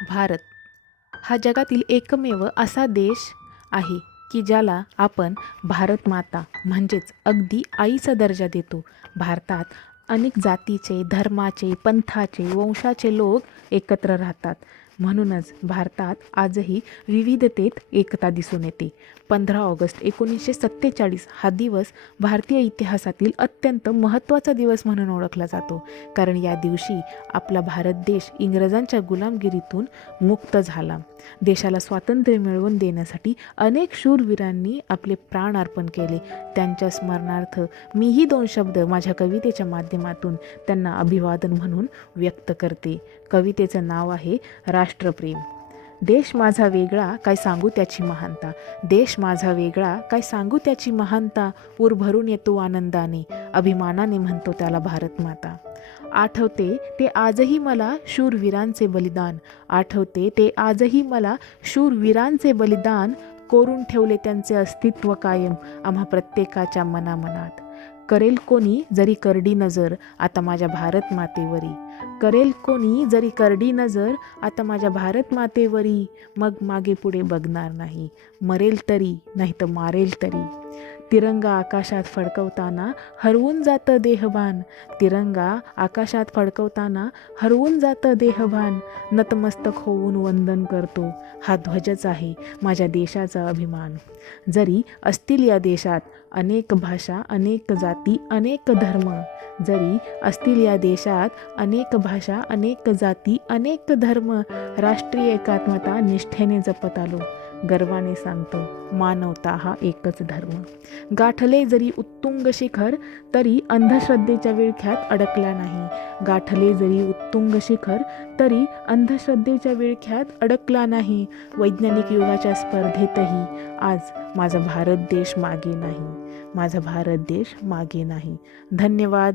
भारत हा जगातील एकमेव असा देश आहे की ज्याला आपण भारत माता म्हणजेच अगदी आईचा दर्जा देतो. भारतात अनेक जातीचे, धर्माचे, पंथाचे, वंशाचे लोक एकत्र राहतात. म्हणूनच भारतात आजही विविधतेत एकता दिसून येते. 15 ऑगस्ट 1947 हा दिवस भारतीय इतिहासातील अत्यंत महत्त्वाचा दिवस म्हणून ओळखला जातो. कारण या दिवशी आपला भारत देश इंग्रजांच्या गुलामगिरीतून मुक्त झाला. देशाला स्वातंत्र्य मिळवून देण्यासाठी अनेक शूरवीरांनी आपले प्राण अर्पण केले. त्यांच्या स्मरणार्थ मीही 2 शब्द माझ्या कवितेच्या माध्यमातून त्यांना अभिवादन म्हणून व्यक्त करते. कवितेचं नाव आहे राष्ट्रप्रेम. देश माझा वेगळा काय सांगू त्याची महानता, देश माझा वेगळा काय सांगू त्याची महानता, ऊर भरून येतो आनंदाने, अभिमानाने म्हणतो त्याला भारत माता. आठवते ते आजही मला शूरवीरांचे बलिदान, आठवते ते आजही मला शूरवीरांचे बलिदान, कोरून ठेवले त्यांचे अस्तित्व कायम आम्हा प्रत्येकाच्या मनामनात. करेल कोणी जरी करडी नजर आता माझ्या भारत मातेवरी, करेल कोणी जरी करडी नजर आता माझ्या भारत मातेवरी, मग मागे पुढे बघणार नाही, मरेल तरी नाही तर मारेल तरी. तिरंगा आकाशात फडकवताना हरवून जातं देहभान, तिरंगा आकाशात फडकवताना हरवून जातं देहभान, नतमस्तक होऊन वंदन करतो, हा ध्वजच आहे माझ्या देशाचा अभिमान. जरी असतील या देशात अनेक भाषा, अनेक जाती, अनेक धर्म, जरी असतील या देशात अनेक भाषा, अनेक जाती, अनेक धर्म, राष्ट्रीय एकात्मता निष्ठेने जपत आलो, गर्वाने सांगतो मानवता हा एकच धर्म. गाठले जरी उत्तुंग शिखर तरी अंधश्रद्धेच्या विळख्यात अडकला नाही, गाठले जरी उत्तुंग शिखर तरी अंधश्रद्धेच्या विळख्यात अडकला नाही. वैज्ञानिक युगाच्या स्पर्धेतही आज माझा भारत देश मागे नाही, माझा भारत देश मागे नाही. धन्यवाद.